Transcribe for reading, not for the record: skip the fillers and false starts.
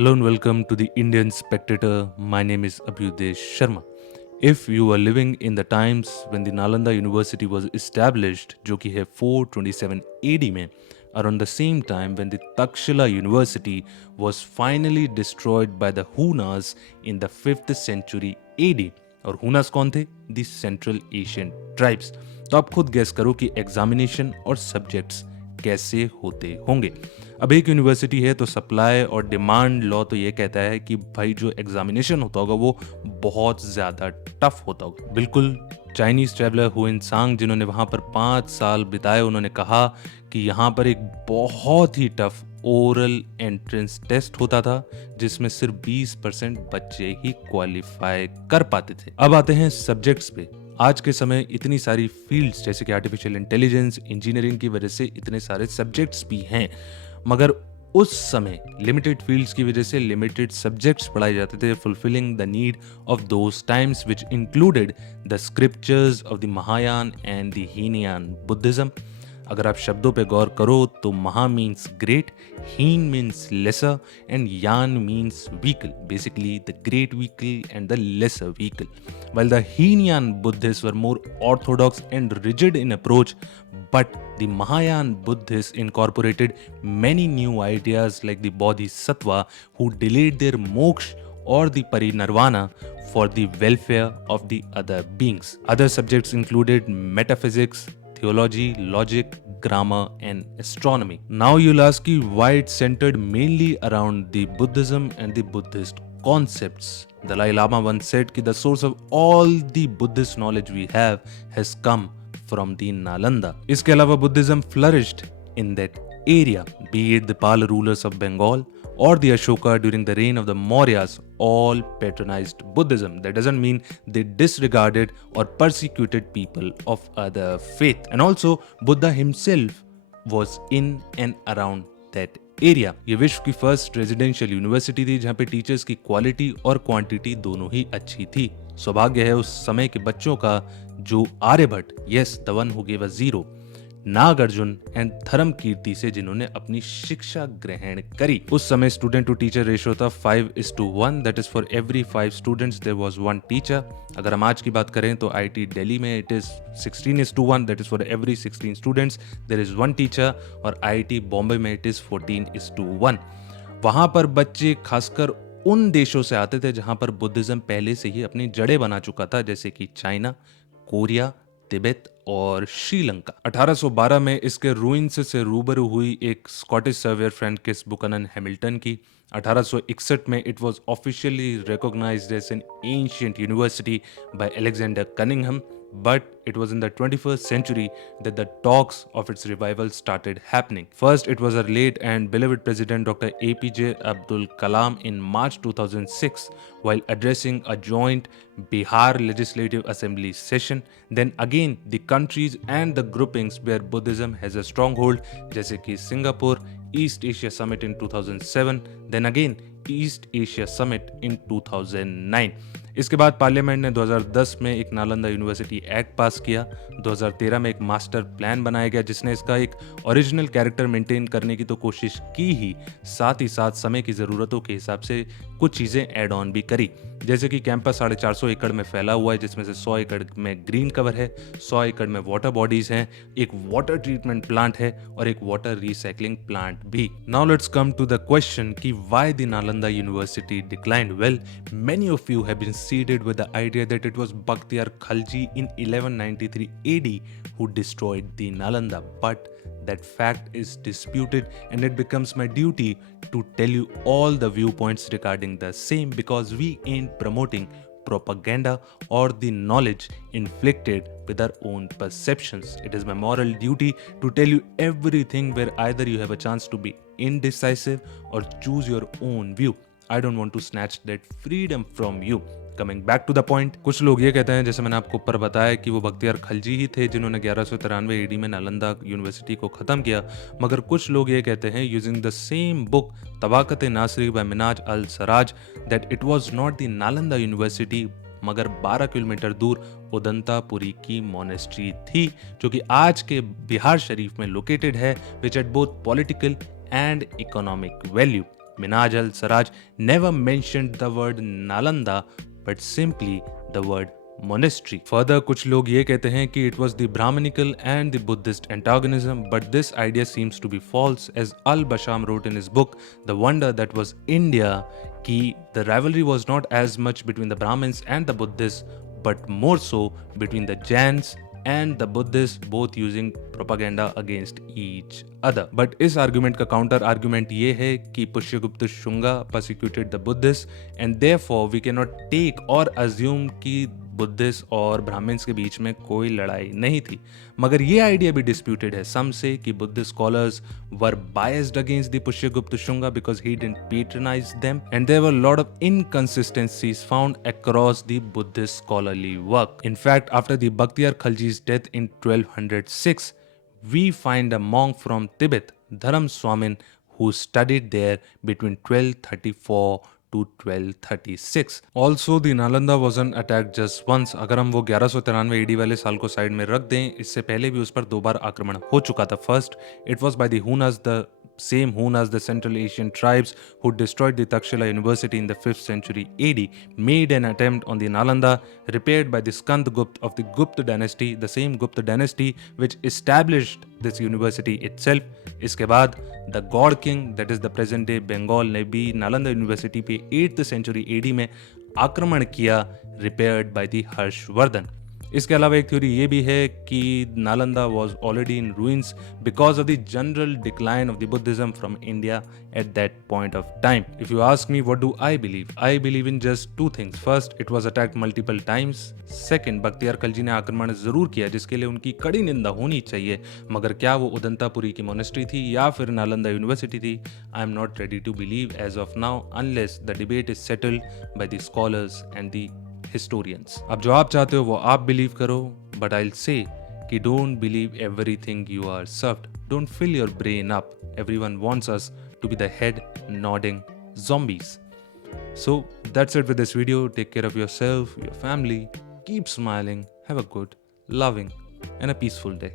Hello and welcome to the Indian Spectator. My name is Abhyudesh Sharma. If you were living in the times when the Nalanda University was established, जो कि है 427 AD में, around the same time when the Takshila University was finally destroyed by the Hunas in the 5th century AD. और Huns कौन थे? The central Asian tribes. तो आप खुद गेस करो कि एग्जामिनेशन और सब्जेक्ट्स कैसे होते होंगे. अब एक यूनिवर्सिटी है तो सप्लाई और डिमांड लॉ तो ये कहता है कि भाई जो एग्जामिनेशन होता होगा वो बहुत ज़्यादा टफ होता होगा. बिल्कुल चाइनीज ट्रैवलर हुएन सांग जिन्होंने वहाँ पर 5 साल बिताए, उन्होंने कहा कि यहाँ पर एक बहुत ही टफ ओरल एंट्रेंस टेस्ट होता था जिसमें सिर्फ 20% बच्चे ही क्वालिफाई कर पाते थे. अब आते हैं सब्जेक्ट्स पे. आज के समय इतनी सारी फील्ड्स जैसे कि आर्टिफिशियल इंटेलिजेंस, इंजीनियरिंग की वजह से इतने सारे सब्जेक्ट्स भी हैं, मगर उस समय लिमिटेड फील्ड्स की वजह से लिमिटेड सब्जेक्ट्स पढ़ाए जाते थे, fulfilling the need of those times which included the scriptures of the Mahayana and the Hinayana Buddhism. अगर आप शब्दों पे गौर करो तो महा मीन्स ग्रेट, हीन मीन्स लेसर एंड यान means vehicle, basically the great vehicle and the lesser vehicle. While the Heenyan Buddhists were more orthodox and rigid in approach, but the Mahayan Buddhists incorporated many new ideas like the Bodhisattva who delayed their moksha or the parinirvana for the welfare of the other beings. Other subjects included metaphysics, theology, logic, grammar, and astronomy. Now you'll ask me why it's centered mainly around the Buddhism and the Buddhist concepts. Dalai Lama once said that the source of all the Buddhist knowledge we have has come from the Nalanda. इसके अलावा Buddhism flourished in that area, be it the Pala rulers of Bengal or the Ashoka during the reign of the Mauryas, all patronized Buddhism. That doesn't mean they disregarded or persecuted people of other faith. And also, Buddha himself was in and around that area. ये विश्व की first residential university थी जहाँ पे teachers की quality और quantity दोनों ही अच्छी थी. सौभाग्य है उस समय के बच्चों का जो Aryabhata, yes the one who gave us zero, Nagarjuna and Dharmakirti से जिन्होंने अपनी शिक्षा ग्रहण करी. उस समय स्टूडेंट टू टीचर रेशियो था 5:1, that is for every 5 students there was 1 teacher. अगर हम आज की बात करें तो आईटी दिल्ली में it is 16:1, that is for every 16 students there is 1 teacher. और आईटी बॉम्बे में इट इज 14:1. वहां पर बच्चे खासकर उन देशों से आते थे जहां पर बुद्धिज्म पहले से ही अपनी जड़ें बना चुका था, जैसे कि चाइना, कोरिया, तिब्बत और श्रीलंका. 1812 में इसके रूइंस से रूबरू हुई एक Scottish surveyor Francis Buchanan Hamilton की. 1861 में it was officially recognised as an ancient university by Alexander Cunningham, but it was in the 21st century that the talks of its revival started happening. First, it was our late and beloved President Dr. APJ Abdul Kalam in March 2006 while addressing a joint Bihar Legislative Assembly session. Then again, the countries and the groupings where Buddhism has a stronghold, जैसे कि Singapore, East Asia Summit in 2007, then again East Asia Summit in 2009. इसके बाद parliament ने 2010 में एक Nalanda university act पास किया. 2013 में एक मास्टर प्लान बनाया गया जिसने इसका एक ओरिजिनल कैरेक्टर मेंटेन करने की तो कोशिश की ही, साथ ही साथ समय की ज़रूरतों के हिसाब से कुछ चीज़ें ऐड ऑन भी करी. जैसे कि कैंपस 450 एकड़ में फैला हुआ है जिसमें से 100 एकड़ में ग्रीन कवर है, 100 एकड़ में वाटर बॉडीज हैं, एक वाटर ट्रीटमेंट प्लांट है और एक वाटर रिसाइकलिंग प्लांट भी. Now let's come to the question कि why the Nalanda university declined. Well, many of you have been seeded with the idea that it was Bakhtiyar Khalji in 1193 AD who destroyed the Nalanda, but that fact is disputed and it becomes my duty to tell you all the viewpoints regarding the same because we ain't promoting propaganda or the knowledge inflicted with our own perceptions. It is my moral duty to tell you everything where either you have a chance to be indecisive or choose your own view. I don't want to snatch that freedom from you. Coming back to the point, कुछ लोग ये कहते हैं, जैसे मैंने आपको ऊपर बताया, कि वो बख्तियार खलजी ही थे जिन्होंने 1193 एडी में नालंदा यूनिवर्सिटी को ख़त्म किया. मगर कुछ लोग ये कहते हैं using the same book Tabaqat Nasiri by Minhaj al Sarraj that it was not the Nalanda university मगर 12 किलोमीटर दूर उदंतापुरी की मोनेस्ट्री थी जो कि आज के बिहार शरीफ में लोकेटेड है, which at both political and economic value. Minhaj al-Sarraj never mentioned the word Nalanda but simply the word monastery. Further, कुछ लोग ये कहते हैं कि it was the Brahminical and the Buddhist antagonism, but this idea seems to be false, as Al-Basham wrote in his book The Wonder That Was India कि the rivalry was not as much between the Brahmins and the Buddhists, but more so between the Jains and the Buddhists, both using propaganda against each other. But इस argument का counter argument ये है कि Pushyagupta Shunga persecuted the Buddhists and therefore we cannot take or assume कि Buddhist और Brahmins के बीच में कोई लड़ाई नहीं थी. मगर ये आइडिया भी डिस्प्यूटेड है. सम से कि Buddhist scholars were biased against the Pushyagupta Shunga because he didn't patronise them and there were lot of inconsistencies found across the Buddhist scholarly work. In fact, after the Bakhtiyar Khalji's death in 1206, we find a monk from Tibet, Dharam Swamin, who studied there between 1234 to 1236. Also, the Nalanda wasn't attacked just once. अगर हम वो 1193 AD वाले साल को side में रख दें, इससे पहले भी उस पर 2 बार आक्रमण हो चुका था. First, it was by the Hunas, the same Hunas, the Central Asian tribes who destroyed the Takshila University in the 5th century AD, made an attempt on the Nalanda, repaired by the Skandagupta of the Gupta dynasty, the same Gupta dynasty which established this university itself. इसके बाद the God King, that is the present day Bengal, ने भी Nalanda university पे 8th century AD में आक्रमण किया, repaired by the Harshvardhan. इसके अलावा एक थ्योरी ये भी है कि Nalanda was already in ruins because of the general decline of the Buddhism from India at that point of time. If you ask me what do I believe in just 2 things. First, it was attacked multiple times. Second, Bakhtiyar Khalji ने आक्रमण जरूर किया जिसके लिए उनकी कड़ी निंदा होनी चाहिए, मगर क्या वो उदंतापुरी की मोनेस्ट्री थी या फिर नालंदा यूनिवर्सिटी थी? I am not ready to believe as of now unless the debate is settled by the scholars and the historians. अब जो आप चाहते हो वो आप बिलीव करो, but I'll say कि don't believe everything you are served. Don't fill your brain up. Everyone wants us to be the head nodding zombies. So that's it with this video. Take care of yourself, your family. Keep smiling. Have a good, loving, and a peaceful day.